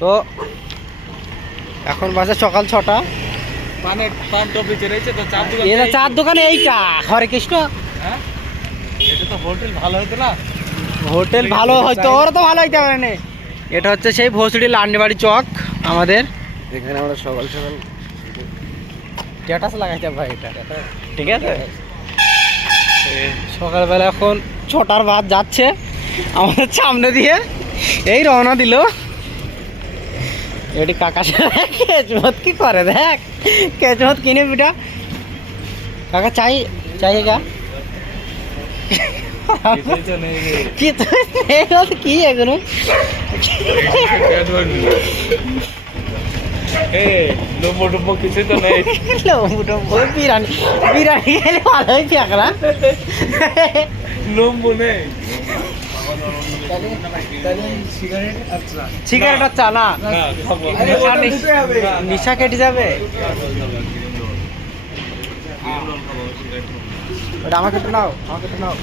তো এখন বাজে সকাল 6টা। পান টপি চলেছে তো চার দোকান। এটা চার দোকানে এইটা হরে কৃষ্ণ। হ্যাঁ এটা তো হোটেল ভালো হতো না। হোটেল ভালো হয়তো, ওরা তো ভালো হইতে পারে না। এটা হচ্ছে সেই ভোসড়ি লান্ডিবাড়ি চক আমাদের, এখানে আমরা সকাল সকাল স্ট্যাটাস লাগাইতে ভাই এটা, ঠিক আছে। সকালবেলা এখন 6টার বাদ যাচ্ছে আমাদের সামনে দিয়ে, এই রওনা দিল। এটি কাকা কেচমত কি করে দেখ, কেচমত কিনে পিঠা কাকা চাই গা কি কি এগুলো লম্বো টম্বো কিছু তো নেই। বিরিয়ানি বিরিয়ানি খেলে ভালো হয়েছে একলা লম্বো নেই। সিগারেট চা না, নিশা কেটে যাবে। ওটা আমাকে একটু নাও, আমাকে একটু নাও।